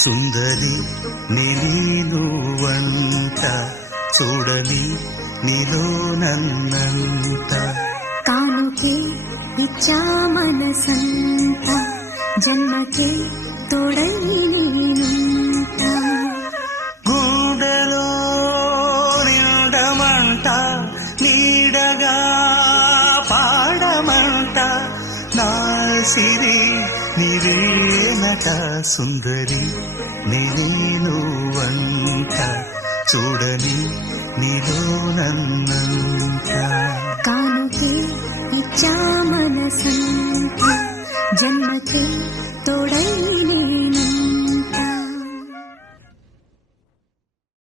సుందరి నీనువంట చూడని నీలో నన్నంత కానుకే ఇచ్చా మనసంత జన్మకే తోడై నేనుంటా. గుండెలో నిండమంట నీడగా పాడమంట నా సిరి నీవేనట సుందరి నీనువంట చూడని నీలో నన్నంత కానుకే ఇచ్చా మనసంత జన్మకే తోడై నేనుంటా.